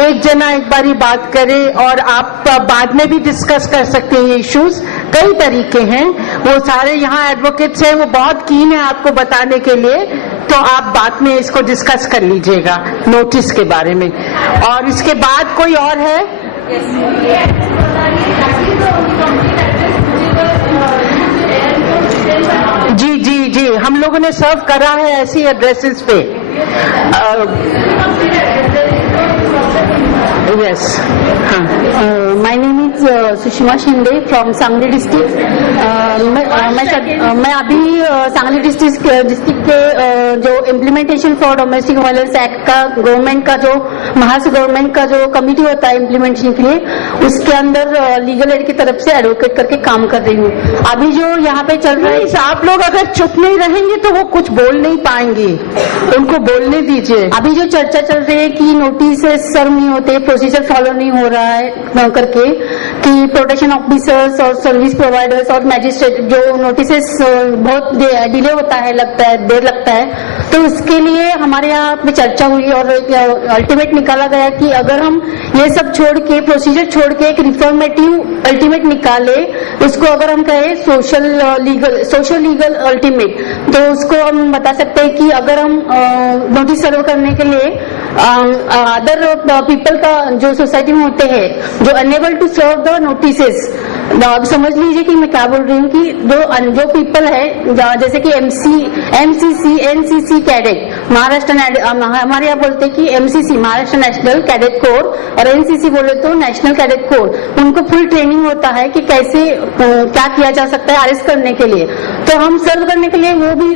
एक जना एक बारी बात करे और आप बाद में भी डिस्कस कर सकते हैं ये इश्यूज। कई तरीके हैं, वो सारे यहाँ एडवोकेट्स हैं, वो बहुत कीन है आपको बताने के लिए, तो आप बाद में इसको डिस्कस कर लीजिएगा नोटिस के बारे में। और इसके बाद कोई और है? जी जी जी, हम लोगों ने सर्व करा है ऐसी एड्रेसेस पे। Yes, my name is Sushma Shinde फ्रॉम सांगली डिस्ट्रिक्ट। मैं अभी सांगली डिस्ट्रिक्ट के जो implementation for domestic violence act का गवर्नमेंट का जो महाराष्ट्र गवर्नमेंट का जो कमिटी होता है इम्प्लीमेंटेशन के लिए, उसके अंदर लीगल एड की तरफ से एडवोकेट करके काम कर रही हूँ। अभी जो यहाँ पे चल रहा है, आप लोग अगर चुप नहीं रहेंगे तो वो कुछ बोल नहीं पाएंगे, उनको बोलने दीजिए। अभी जो चर्चा चल रही है कि नोटिस सर्व नहीं होते, प्रोसीजर फॉलो नहीं हो रहा है करके, कि प्रोटेक्शन ऑफिसर्स और सर्विस प्रोवाइडर्स और मैजिस्ट्रेट जो नोटिसेस बहुत डिले होता है, देर लगता है, तो उसके लिए हमारे यहाँ पे चर्चा हुई और अल्टीमेट निकाला गया कि अगर हम ये सब छोड़ के, प्रोसीजर छोड़ के एक रिफॉर्मेटिव अल्टीमेट निकाले, उसको अगर हम कहें सोशल लीगल अल्टीमेट, तो उसको हम बता सकते हैं कि अगर हम नोटिस सर्व करने के लिए अदर पीपल का जो सोसाइटी में होते हैं जो enable to serve the notices, अब समझ लीजिए कि मैं क्या बोल रही हूँ कि जो पीपल है, जैसे कि एमसीसी, एनसीसी कैडेट, महाराष्ट्र, हमारे यहाँ बोलते हैं कि एमसीसी महाराष्ट्र नेशनल कैडेट कोर और एनसीसी बोले तो नेशनल कैडेट कोर, उनको फुल ट्रेनिंग होता है कि कैसे क्या किया जा सकता है अरेस्ट करने के लिए। तो हम सर्व करने के लिए वो भी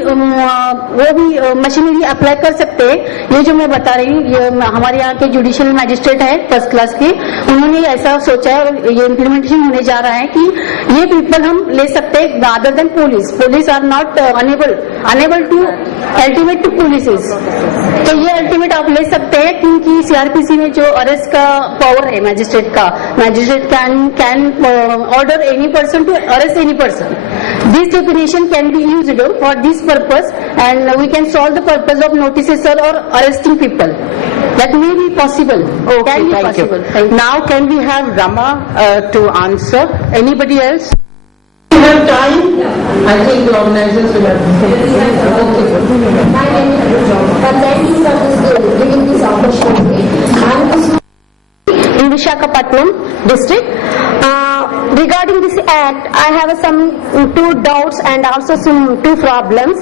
मशीनरी अप्लाई कर सकते हैं। ये जो मैं बता रही हूँ, ये हमारे यहाँ के जुडिशियल मैजिस्ट्रेट है फर्स्ट क्लास के, उन्होंने ऐसा सोचा है और ये इम्प्लीमेंटेशन होने जा रहा है कि ये पीपल हम ले सकते हैं other than police are not enable to ultimate to police. तो ये अल्टीमेट आप ले सकते हैं क्योंकि सीआरपीसी में जो अरेस्ट का पावर है मैजिस्ट्रेट का, magistrate can order any person to arrest any person. This definition can be used for this purpose and we can solve the purpose of notices और arresting people. That may be possible. Okay, can be thank possible. you. Thank you. Now can we have Rama to answer? Anybody else? We have time. I think the organizers will have. My name is Rama. Thank you for giving this opportunity. In Visakhapatnam district. Regarding this act, I have some two doubts and also some two problems.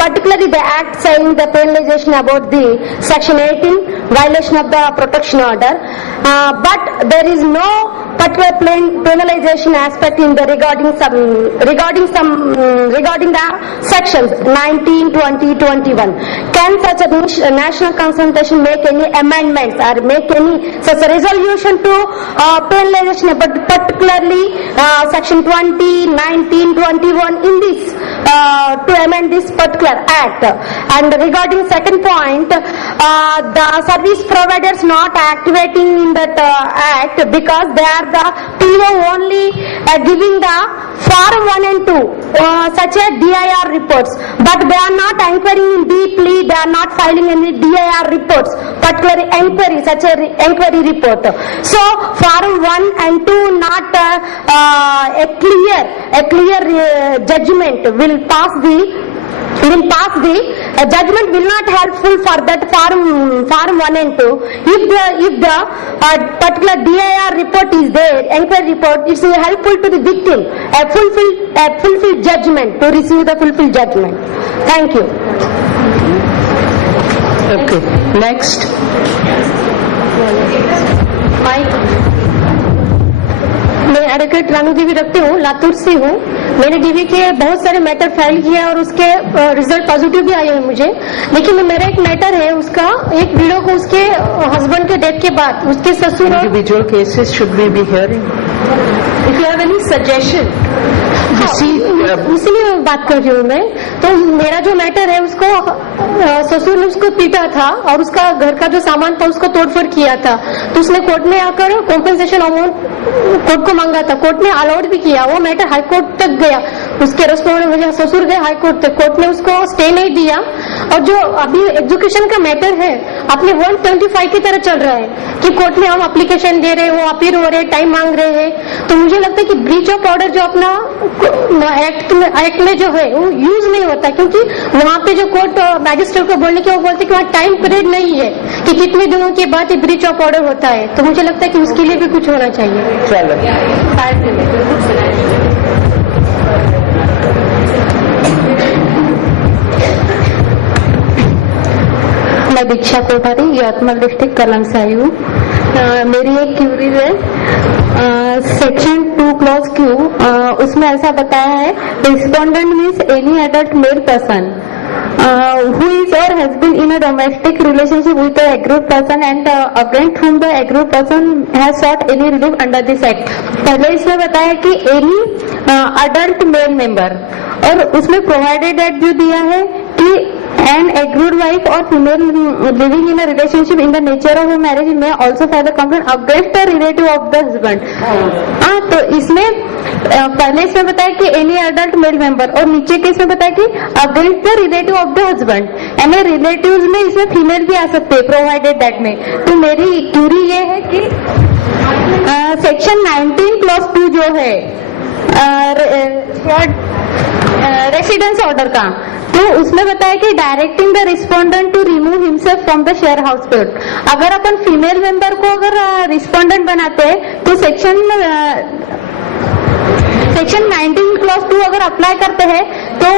Particularly the act saying the penalization about the section 18 violation of the protection order, but there is no particular penalization aspect in the regarding the sections 19, 20, 21. Can such a national consultation make any amendments or make any such a resolution to penalization, but particularly section 20, 19, 21 in this to amend this particular act? And regarding second point, the service providers not activating in that act because they are the PO only giving the form 1 and 2 such as DIR reports, but they are not inquiring in deeply, they are not filing any DIR reports, particularly inquiry such as inquiry report. So form 1 and 2 not a clear judgment will pass the judgment will not helpful for that form 1 and 2. If the particular DIR report is there, inquiry report, it's helpful to the victim, a fulfilled judgment, to receive the fulfilled judgment. Thank you. Okay. Next. मैं एडवोकेट रानू देवी रखती हूँ, लातूर से हूँ। मैंने डीवी के बहुत सारे matter file किए और उसके रिजल्ट पॉजिटिव भी आए हैं मुझे, लेकिन मेरा एक मैटर है, उसका एक वीडियो को उसके हस्बैंड के डेथ के बाद उसके ससुर और Individual cases should we be hearing? If you have any suggestion, इसीलिए बात कर रही हूँ मैं। तो मेरा जो मैटर है, उसको ससुर ने उसको पीटा था और उसका घर का जो सामान था उसको तोड़फोड़ किया था, तो उसने कोर्ट में आकर कॉम्पेंसेशन अमाउंट कोर्ट को मांगा था, कोर्ट ने अलाउड भी किया, वो मैटर हाई कोर्ट तक गया, उसके रेस्पॉन्ड में मुझे ससुर गए हाई कोर्ट तक, कोर्ट ने उसको स्टे नहीं दिया। और जो अभी एजुकेशन का मैटर है अपने 125 की तरह चल रहा है कि कोर्ट में हम एप्लीकेशन दे रहे हैं, वो अपील हो रहे हैं, टाइम मांग रहे हैं। तो मुझे लगता है कि ब्रीच ऑफ ऑर्डर जो अपना एक्ट में जो है वो यूज नहीं होता, क्योंकि वहाँ पे जो कोर्ट मैजिस्ट्रेट को बोलने के वो बोलते कि वहाँ टाइम पीरियड नहीं है कि कितने दिनों के बाद ब्रीच ऑफ ऑर्डर होता है। तो मुझे लगता है कि उसके लिए भी कुछ होना चाहिए। मैं दीक्षा कोठारी, यवतमाल डिस्ट्रिक्ट कलम से आई हूँ। मेरी एक क्यूरीज है, सेक्शन 2 क्लॉज Q, उसमें ऐसा बताया है respondent means any adult male person who is or has been in a domestic relationship with the aggrieved person and against whom the aggrieved person has sought any relief under this act। पहले इसमें बताया कि any adult male member, और उसमें provided eight जो दिया है कि an aggrieved wife or female living in a relationship in the nature of a marriage may also file a complaint against a relative of the husband। तो इसमें पहले इसमें बताया कि एनी एडल्ट मेल मेंबर, और नीचे के इसमें बताया कि against the relative of the husband, यानी रिलेटिव्स में इसमें फीमेल भी आ सकते हैं प्रोवाइडेड दैट में। तो मेरी क्यूरी ये है कि सेक्शन 19 क्लॉज 2 जो है रेसिडेंस ऑर्डर का, तो उसमें बताया कि directing the respondent to remove himself from the share house plot. अगर अपन फीमेल मेंबर को अगर रिस्पोंडेंट बनाते हैं तो सेक्शन 19 क्लॉज 2 अगर अप्लाई करते हैं तो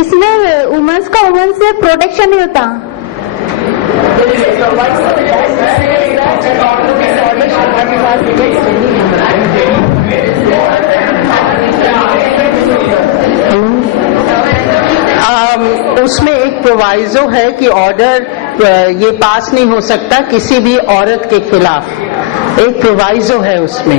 इसमें वुमेन्स का वुमेन से प्रोटेक्शन नहीं होता। उसमें एक प्रोवाइजो है कि ऑर्डर ये पास नहीं हो सकता किसी भी औरत के खिलाफ, एक प्रोवाइजो है उसमें।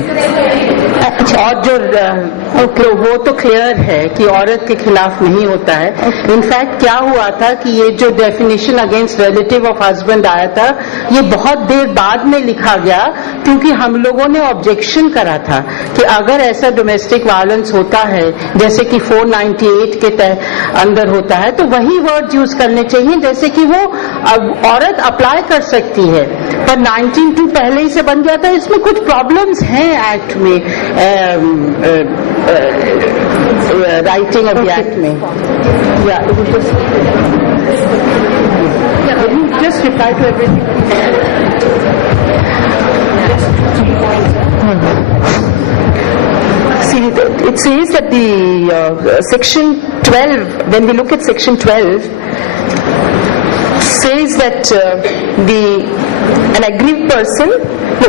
और जो वो तो क्लियर है कि औरत के खिलाफ नहीं होता है। इनफैक्ट क्या हुआ था कि ये जो definition against relative of husband आया था ये बहुत देर बाद में लिखा गया, क्योंकि हम लोगों ने ऑब्जेक्शन करा था कि अगर ऐसा डोमेस्टिक वायलेंस होता है जैसे कि 498 के अंदर होता है तो वही वर्ड यूज करने चाहिए जैसे कि वो औरत अप्लाई कर सकती है। पर 19(2) पहले ही से बन गया था। इसमें कुछ प्रॉब्लम्स हैं एक्ट में, राइटिंग ऑफ द एक्ट में। Just reply to everything. See, it says that the section 12, when we look at section 12, says that an aggrieved person,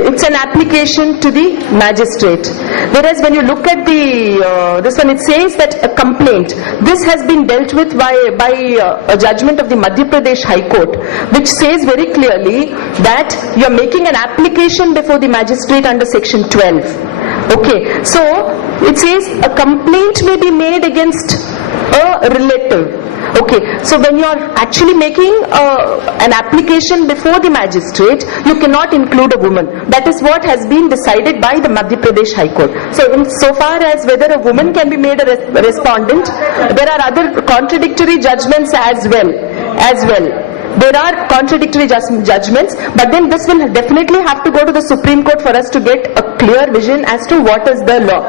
it's an application to the magistrate. Whereas when you look at this one, it says that a complaint, this has been dealt with by a judgment of the Madhya Pradesh High Court, which says very clearly that you are making an application before the magistrate under section 12. Okay, so it says a complaint may be made against a relative. Okay, so when you are actually making an application before the magistrate, you cannot include a woman. That is what has been decided by the Madhya Pradesh High Court. So so far as whether a woman can be made a respondent, there are other contradictory judgments as well. There are contradictory judgments, but then this will definitely have to go to the Supreme Court for us to get a clear vision as to what is the law.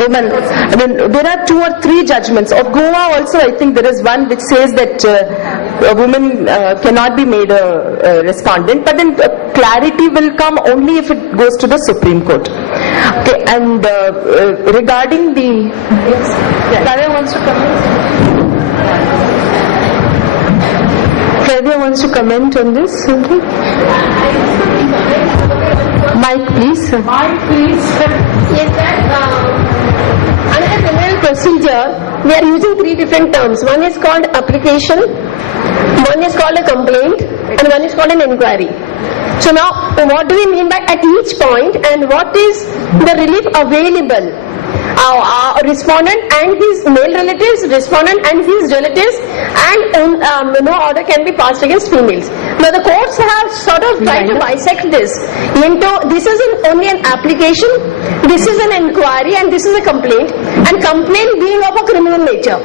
Women, I mean, there are 2 or 3 judgments. Of Goa also, I think there is one which says that a woman cannot be made a respondent, but then clarity will come only if it goes to the Supreme Court. Okay, and regarding the... Yes. Kavya wants to comment? Kavya wants to comment on this? Okay. Mike, please. Mike, please. Yes, sir. Under the criminal procedure, we are using 3 different terms. One is called application, one is called a complaint, and one is called an inquiry. So now, what do we mean by at each point, and what is the relief available respondent and his male relatives, respondent and his relatives, and no order can be passed against females. Now the courts have sort of tried to bisect this into this is only an application, this is an inquiry, and this is a complaint, and complaint being of a criminal nature.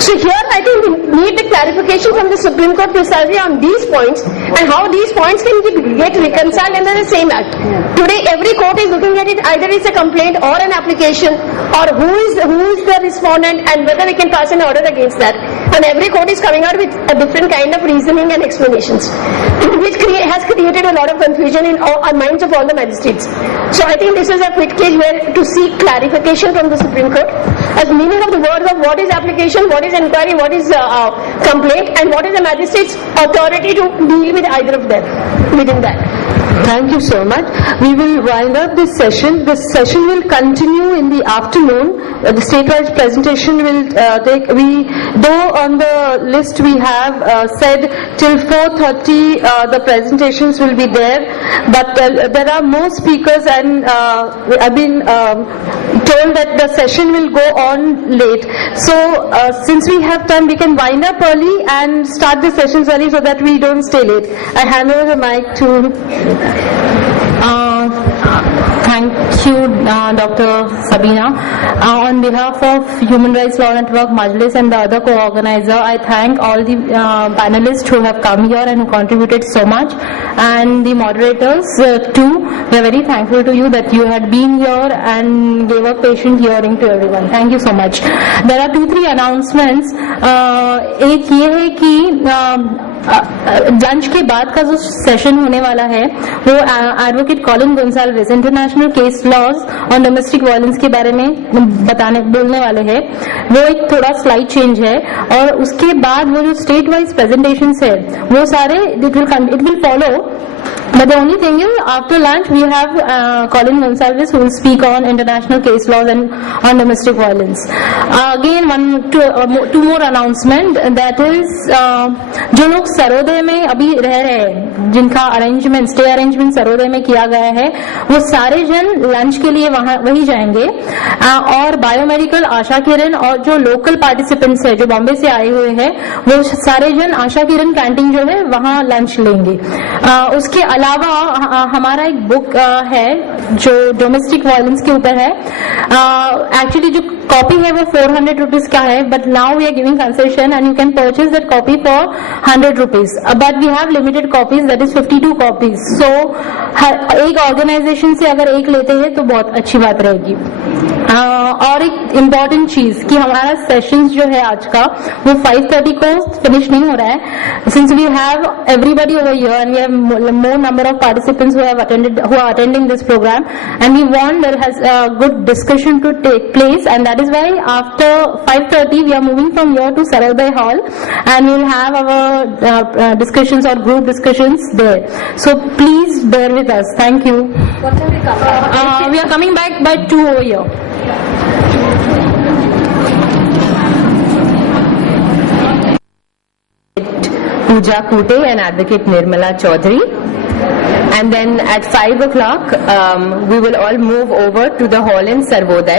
So here I think we need a clarification from the Supreme Court precisely on these points and how these points can get reconciled under the same act. Today every court is looking at it either it's a complaint or an application, or who is the respondent and whether we can pass an order against that. And every court is coming out with a different kind of reasoning and explanations, which has created a lot of confusion in our minds of all the magistrates. So I think this is a quick case where to seek clarification from the Supreme Court as meaning of the words of what is application, what is inquiry, what is complaint, and what is the magistrate's authority to deal with either of them within that. Thank you so much. We will wind up this session. This session will continue in the afternoon. The state-wise presentation will though on the list we have said till 4:30 the presentations will be there, but there are more speakers, and I've been told that the session will go on late. So since we have time, we can wind up early and start the sessions early so that we don't stay late. I hand over the mic to... Thank you, Dr. Sabina. On behalf of Human Rights Law Network, Majlis, and the other co-organizer, I thank all the panelists who have come here and who contributed so much, and the moderators too. We are very thankful to you that you had been here and gave a patient hearing to everyone. Thank you so much. There are 2-3 announcements. एक ये है कि लंच के बाद का जो सेशन होने वाला है वो advocate Colin Gonsalves international case laws और डोमेस्टिक वायलेंस के बारे में बोलने वाले हैं. वो एक थोड़ा स्लाइड चेंज है, और उसके बाद वो जो स्टेट वाइज प्रेजेंटेशंस है वो सारे it will follow. But the only thing is, after lunch, we have Colin Gonsalves who will speak on international case laws and on domestic violence. Again, two more announcement. That is, जो लोग सरोदय में अभी रह रहे हैं, जिनका stay arrangement Sarode में किया गया है, वो सारे जन लंच के लिए वही जाएंगे. और बायोमेडिकल आशा किरण और जो लोकल पार्टिसिपेंट्स है जो बॉम्बे से आए हुए हैं, वो सारे जन आशा किरण कैंटीन जो है वहाँ लंच लेंगे. उसके अलावा हमारा एक बुक है जो डोमेस्टिक वायलेंस के ऊपर है. एक्चुअली जो कॉपी है वो 400 रुपीज का है, but now we are giving concession and you can purchase that copy for 100 rupees. But we have limited copies, that is 52 copies. So एक ऑर्गेनाइजेशन से अगर एक लेते हैं तो बहुत अच्छी बात रहेगी. और एक इम्पॉर्टेंट चीज कि हमारा सेशंस जो है आज का वो 5:30 को फिनिश नहीं हो रहा है. Since we have everybody over here and we have more number of participants who are attending this program, and we want there has a good discussion to take place, and that is why after 5:30 we are moving from here to Saroday Hall, and we will have our discussions or group discussions there. So please bear with us. Thank you. What time we come? We are coming back by 2 over here. Pooja Kute and Advocate Nirmala Chaudhary. And then at 5 o'clock, we will all move over to the hall in Sarvodaya.